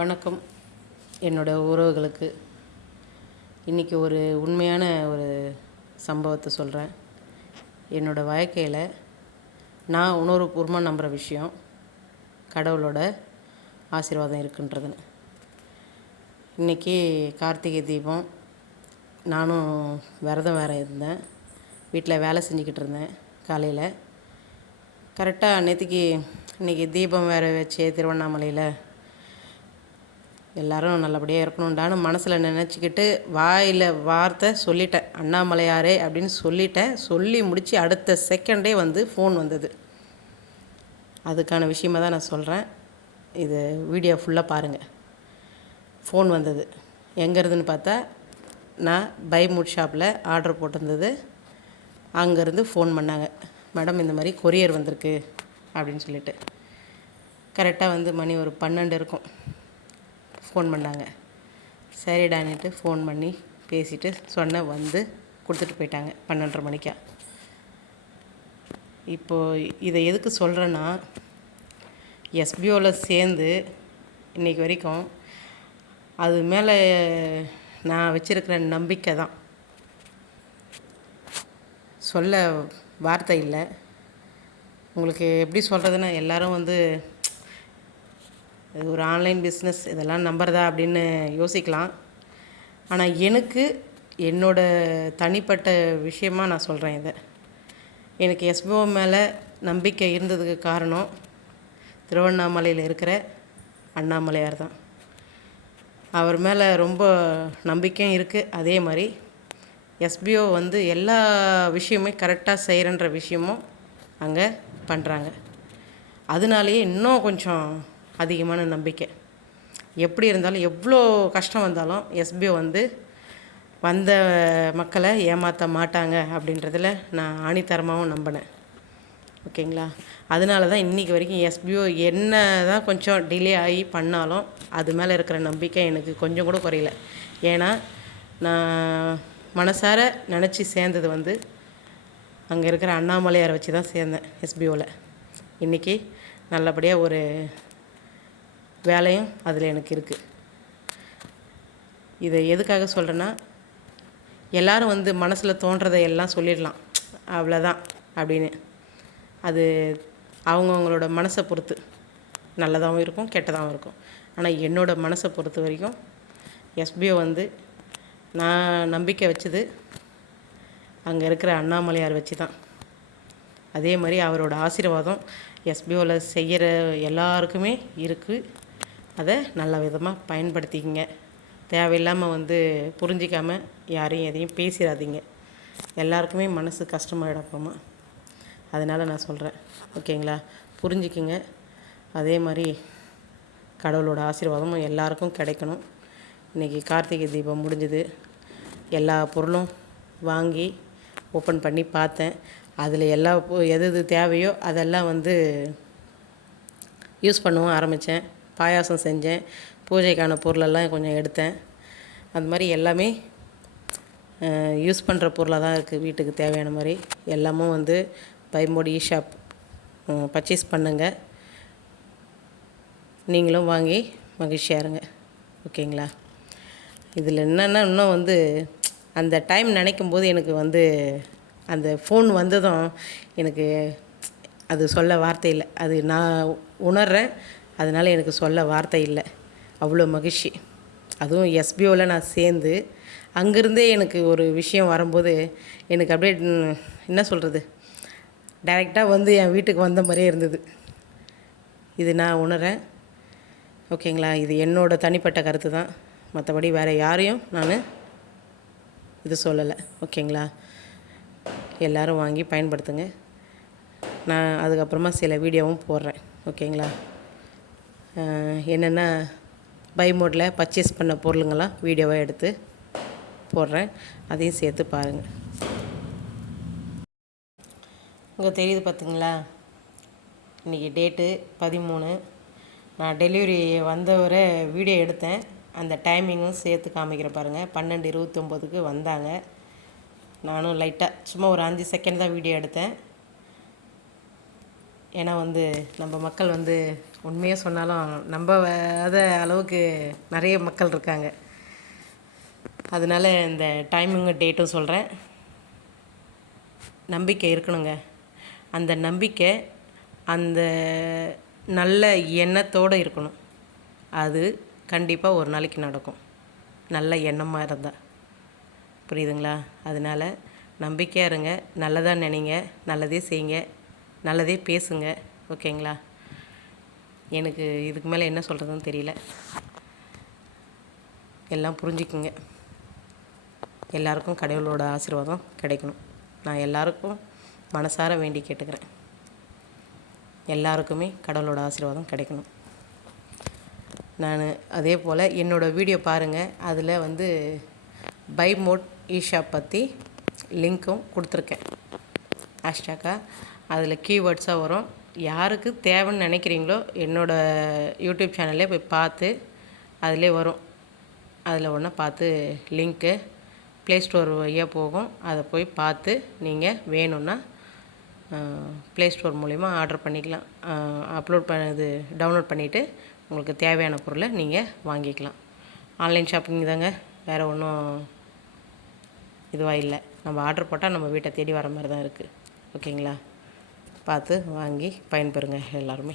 வணக்கம் என்னோடய உறவுகளுக்கு. இன்றைக்கி ஒரு உண்மையான ஒரு சம்பவத்தை சொல்கிறேன். என்னோடய வாழ்க்கையில் நான் உணர்வுபூர்வமாக நம்புகிற விஷயம் கடவுளோட ஆசீர்வாதம் இருக்குன்றதுன்னு. இன்றைக்கி கார்த்திகை தீபம். நானும் விரதம் வேறு இருந்தேன். வீட்டில் வேலை செஞ்சுக்கிட்டு இருந்தேன். காலையில் கரெக்டாக நேற்றுக்கு இன்றைக்கி தீபம் வேறு வச்சு திருவண்ணாமலையில் எல்லோரும் நல்லபடியாக இருக்கணுண்டான்னு மனசில் நினச்சிக்கிட்டு வாயில் வார்த்தை சொல்லிட்டேன். அண்ணாமலையாரே அப்படின்னு சொல்லிட்டேன். சொல்லி முடித்து அடுத்த செகண்டே ஃபோன் வந்தது. அதுக்கான விஷயமாக தான் நான் சொல்கிறேன். இது வீடியோ ஃபுல்லாக பாருங்கள். ஃபோன் வந்தது. எங்கேருந்துன்னு பார்த்தா நான் பைமூட் ஷாப்பில் ஆர்டர் போட்டிருந்தது. அங்கேருந்து ஃபோன் பண்ணாங்க. மேடம் இந்த மாதிரி கொரியர் வந்திருக்கு அப்படின்னு சொல்லிட்டு. கரெக்டாக மணி ஒரு 12 இருக்கும். ஃபோன் பண்ணாங்க. சரிடான்னுட்டு ஃபோன் பண்ணி பேசிவிட்டு சொன்ன கொடுத்துட்டு போயிட்டாங்க 12:30 மணிக்கா. இப்போது இதை எதுக்கு சொல்கிறேன்னா, எஸ்பிஓவில் சேர்ந்து இன்றைக்கி வரைக்கும் அது மேலே நான் வச்சுருக்கிற நம்பிக்கை தான். சொல்ல வார்த்தை இல்லை. உங்களுக்கு எப்படி சொல்கிறதுன்னா, எல்லோரும் இது ஒரு ஆன்லைன் பிஸ்னஸ் இதெல்லாம் நம்புறதா அப்படின்னு யோசிக்கலாம். ஆனால் எனக்கு என்னோடய தனிப்பட்ட விஷயமாக நான் சொல்கிறேன். எனக்கு எஸ்பிஓ மேலே நம்பிக்கை இருந்ததுக்கு காரணம் திருவண்ணாமலையில் இருக்கிற அண்ணாமலையார் தான். அவர் மேலே ரொம்ப நம்பிக்கையும் இருக்குது. அதே மாதிரி எஸ்பிஓ எல்லா விஷயமே கரெக்டாக செய்கிறன்ற விஷயமும் அங்கே பண்ணுறாங்க. அதனாலேயே இன்னும் கொஞ்சம் அதிகமான நம்பிக்கை. எப்படி இருந்தாலும் எவ்வளோ கஷ்டம் வந்தாலும் எஸ்பிஓ வந்த மக்களை ஏமாற்ற மாட்டாங்க அப்படின்றதில் நான் ஆணித்தரமாகவும் நம்பினேன். ஓகேங்களா? அதனால தான் இன்றைக்கி வரைக்கும் எஸ்பிஓ என்ன தான் கொஞ்சம் டிலே ஆகி பண்ணாலும் அது மேலே இருக்கிற நம்பிக்கை எனக்கு கொஞ்சம் கூட குறையல. ஏன்னா நான் மனசார நினச்சி சேர்ந்தது அங்கே இருக்கிற அண்ணாமலையாரை வச்சு தான் சேர்ந்தேன் எஸ்பிஓவில். இன்றைக்கி நல்லபடியாக ஒரு வேலையும் அதில் எனக்கு இருக்குது. இதை எதுக்காக சொல்கிறேன்னா, எல்லோரும் மனசில் தோன்றதை எல்லாம் சொல்லிடலாம் அவ்வளோதான் அப்படின்னு. அது அவங்கவுங்களோட மனசை பொறுத்து நல்லதாகவும் இருக்கும் கெட்டதாகவும் இருக்கும். ஆனால் என்னோடய மனசை பொறுத்த வரைக்கும் எஸ்பிஓ நான் நம்பிக்கை வச்சது அங்கே இருக்கிற அண்ணாமலையார் வச்சு தான். அதே மாதிரி அவரோட ஆசீர்வாதம் எஸ்பிஓவில் செய்கிற எல்லாருக்குமே இருக்குது. அதை நல்ல விதமாக பயன்படுத்திக்கங்க. தேவையில்லாமல் புரிஞ்சிக்காமல் யாரையும் எதையும் பேசிடாதீங்க. எல்லாருக்குமே மனசு கஷ்டமாகிடும் அப்புறமா. அதனால் நான் சொல்கிறேன். ஓகேங்களா? புரிஞ்சிக்குங்க. அதே மாதிரி கடவுளோட ஆசீர்வாதமும் எல்லாருக்கும் கிடைக்கணும். இன்றைக்கி கார்த்திகை தீபம் முடிஞ்சுது. எல்லா பொருளும் வாங்கி ஓப்பன் பண்ணி பார்த்தேன். அதில் எது எது தேவையோ அதெல்லாம் யூஸ் பண்ணவும் ஆரம்பித்தேன். பாயாசம் செஞ்சேன். பூஜைக்கான பொருளெல்லாம் கொஞ்சம் எடுத்தேன். அது மாதிரி எல்லாமே யூஸ் பண்ணுற பொருளாக தான் இருக்குது. வீட்டுக்கு தேவையான மாதிரி எல்லாமும் பைமோட் ஷாப் பர்ச்சேஸ் பண்ணுங்க. நீங்களும் வாங்கி மகிழ்ச்சியாக இருங்க. ஓகேங்களா? இதில் என்னென்னா இன்னும் அந்த டைம் நினைக்கும் போது எனக்கு அந்த ஃபோன் வந்ததும் எனக்கு அது சொல்ல வார்த்தை இல்லை. அது நான் உணர்கிறேன். அதனால் எனக்கு சொல்ல வார்த்தை இல்லை. அவ்வளோ மகிழ்ச்சி. அதுவும் எஸ்பிஓவில் நான் சேர்ந்து அங்கேருந்தே எனக்கு ஒரு விஷயம் வரும்போது எனக்கு அப்படியே என்ன சொல்கிறது, டைரெக்டாக என் வீட்டுக்கு வந்த மாதிரியே இருந்தது. இது நான் உணர்கிறேன். ஓகேங்களா? இது என்னோடய தனிப்பட்ட கருத்து தான். மற்றபடி வேறு யாரையும் நான் இது சொல்லலை. ஓகேங்களா? எல்லோரும் வாங்கி பயன்படுத்துங்க. நான் அதுக்கப்புறமா சில வீடியோவும் போடுறேன். ஓகேங்களா? என்னென்னா பைமோட்டில் பர்ச்சேஸ் பண்ண பொருளுங்கள்லாம் வீடியோவாக எடுத்து போடுறேன். அதையும் சேர்த்து பாருங்கள். இங்கே தெரியுது பார்த்திங்களா? இன்றைக்கி டேட்டு 13. நான் டெலிவரி வந்தவரை வீடியோ எடுத்தேன். அந்த டைமிங்கும் சேர்த்து காமிக்கிறேன் பாருங்கள். 12:29க்கு வந்தாங்க. நானும் லைட்டாக சும்மா ஒரு 5 செகண்ட் தான் வீடியோ எடுத்தேன். ஏன்னா வந்து நம்ம மக்கள் வந்து உண்மையாக சொன்னாலும் நம்பாத அளவுக்கு நிறைய மக்கள் இருக்காங்க. அதனால் இந்த டைமிங்கும் டேட்டும் சொல்கிறேன். நம்பிக்கை இருக்கணுங்க. அந்த நம்பிக்கை அந்த நல்ல எண்ணத்தோடு இருக்கணும். அது கண்டிப்பாக ஒரு நாளைக்கு நடக்கும், நல்ல எண்ணமாக இருந்தால். புரியுதுங்களா? அதனால் நம்பிக்கையாக இருங்க, நல்லதாக நினைங்க, நல்லதே செய்யுங்க, நல்லதே பேசுங்க. ஓகேங்களா? எனக்கு இதுக்கு மேலே என்ன சொல்கிறதுன்னு தெரியல. எல்லாம் புரிஞ்சுக்குங்க. எல்லாருக்கும் கடவுளோட ஆசீர்வாதம் கிடைக்கணும். நான் எல்லாருக்கும் மனசார வேண்டி கேட்டுக்கிறேன். எல்லாருக்குமே கடவுளோட ஆசீர்வாதம் கிடைக்கணும். நான் அதே போல் என்னோடய வீடியோ பாருங்கள். அதில் வந்து பை மோட் ஈஷாப் பற்றி லிங்க்கும் கொடுத்துருக்கேன். ஹேஷ்டாக்காக அதில் கீவேர்ட்ஸாக வரும். யாருக்கு தேவைன்னு நினைக்கிறீங்களோ என்னோடய யூடியூப் சேனல்லே போய் பார்த்து அதிலே வரும். அதில் ஒன்றா பார்த்து லிங்க்கு ப்ளே ஸ்டோர் வழியாக போகும். அதை போய் பார்த்து நீங்கள் வேணும்னா ப்ளே ஸ்டோர் மூலிமா ஆர்டர் பண்ணிக்கலாம். டவுன்லோட் பண்ணிவிட்டு உங்களுக்கு தேவையான பொருளை நீங்கள் வாங்கிக்கலாம். ஆன்லைன் ஷாப்பிங் தாங்க, வேறு ஒன்றும் இதுவாக இல்லை. நம்ம ஆர்டர் போட்டால் நம்ம வீட்டை தேடி வர மாதிரி தான் இருக்குது. ஓகேங்களா? பார்த்து வாங்கி பயன்பெறுங்க எல்லாருமே.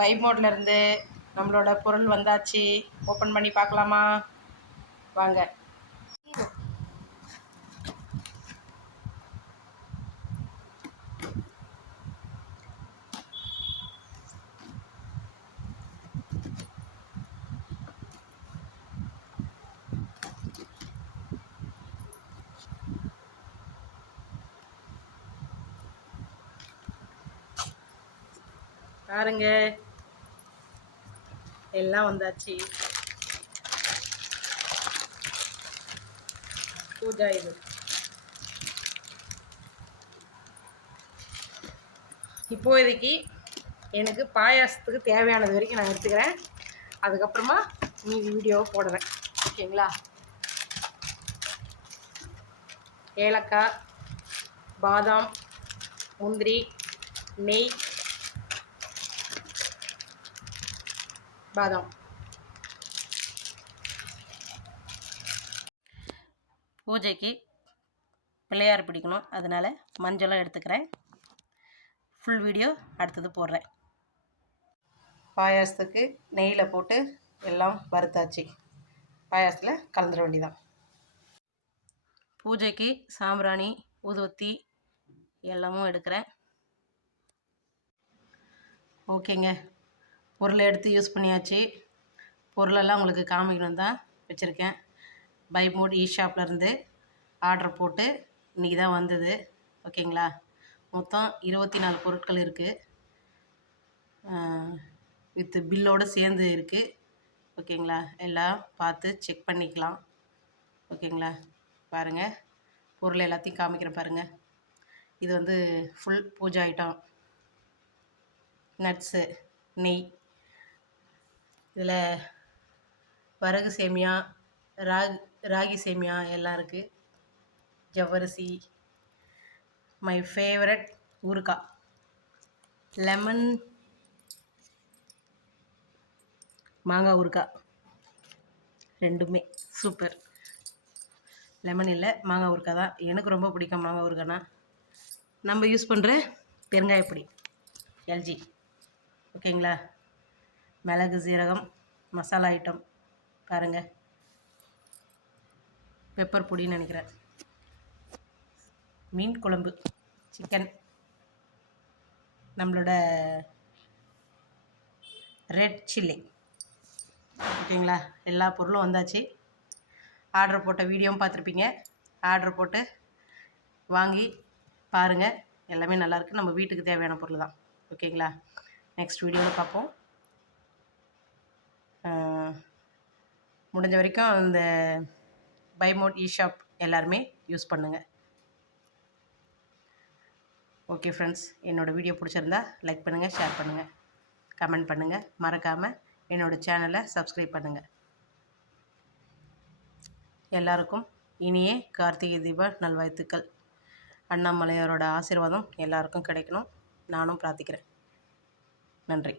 பை மோட்லேருந்து நம்மளோட பொருள் வந்தாச்சு. ஓப்பன் பண்ணி பார்க்கலாமா? வாங்க. பாருங்க, எல்லாம் வந்தாச்சு. பூஜா இது. இப்போதைக்கு எனக்கு பாயாசத்துக்கு தேவையானது வரைக்கும் நான் எடுத்துக்கிறேன். அதுக்கப்புறமா மீதி வீடியோவை போடுறேன். ஓகேங்களா? ஏலக்காய், பாதாம், முந்திரி, நெய், பாதாம். பூஜைக்கு பிள்ளையார் பிடிக்கணும், அதனால் மஞ்சளும் எடுத்துக்கிறேன். ஃபுல் வீடியோ அடுத்தது போடுறேன். பாயாசத்துக்கு நெய்யில் போட்டு எல்லாம் வறுத்தாச்சு. பாயாசத்தில் கலந்துட வேண்டியதான். பூஜைக்கு சாம்பிராணி, ஊதுவத்தி எல்லாமும் எடுக்கிறேன். ஓகேங்க, பொருளை எடுத்து யூஸ் பண்ணியாச்சு. பொருளெல்லாம் உங்களுக்கு காமிக்கணும் தான் வச்சுருக்கேன். பை மோட் ஈஷாப்லேருந்து ஆர்டர் போட்டு இன்றைக்கி தான் வந்தது. ஓகேங்களா? மொத்தம் 24 பொருட்கள் இருக்குது. வித் பில்லோடு சேர்ந்து இருக்குது. ஓகேங்களா? எல்லாம் பார்த்து செக் பண்ணிக்கலாம். ஓகேங்களா? பாருங்கள், பொருள் எல்லாத்தையும் காமிக்கிறேன் பாருங்கள். இது வந்து ஃபுல் பூஜா ஐட்டம். நட்ஸு, நெய், இதில் வரகு சேமியா, ராகி சேமியா எல்லாம் இருக்குது. ஜவ்வரிசி, மை ஃபேவரட் ஊறுகாய், லெமன் மாங்காய் ஊறுகாய், ரெண்டுமே சூப்பர். லெமன் இல்லை, மாங்காய் ஊறுகாய் தான். எனக்கு ரொம்ப பிடிக்கும் மாங்காய் ஊறுகாய்னா. நம்ம யூஸ் பண்ணுற பெருங்காயப்பொடி எல்ஜி. ஓகேங்களா? மிளகு, சீரகம், மசாலா ஐட்டம் பாருங்கள். பெப்பர் பொடின்னு நினைக்கிறேன். மீன் குழம்பு, சிக்கன், நம்மளோட ரெட் சில்லி. ஓகேங்களா? எல்லா பொருளும் வந்தாச்சு. ஆர்டர் போட்ட வீடியோவும் பார்த்துருப்பீங்க. ஆர்டர் போட்டு வாங்கி பாருங்கள், எல்லாமே நல்லாயிருக்கு. நம்ம வீட்டுக்கு தேவையான பொருள் தான். ஓகேங்களா? நெக்ஸ்ட் வீடியோவில் பார்ப்போம். முடிஞ்ச வரைக்கும் இந்த பை மோட் ஈஷாப் எல்லாருமே யூஸ் பண்ணுங்கள். ஓகே ஃப்ரெண்ட்ஸ், என்னோடய வீடியோ பிடிச்சிருந்தா லைக் பண்ணுங்கள், ஷேர் பண்ணுங்கள், கமெண்ட் பண்ணுங்கள். மறக்காமல் என்னோடய சேனலை சப்ஸ்கிரைப் பண்ணுங்கள். எல்லாருக்கும் இனிய கார்த்திகை தீப நல்வாழ்த்துக்கள். அண்ணாமலையாரோட ஆசீர்வாதம் எல்லாருக்கும் கிடைக்கணும் நானும் பிரார்த்திக்கிறேன். நன்றி.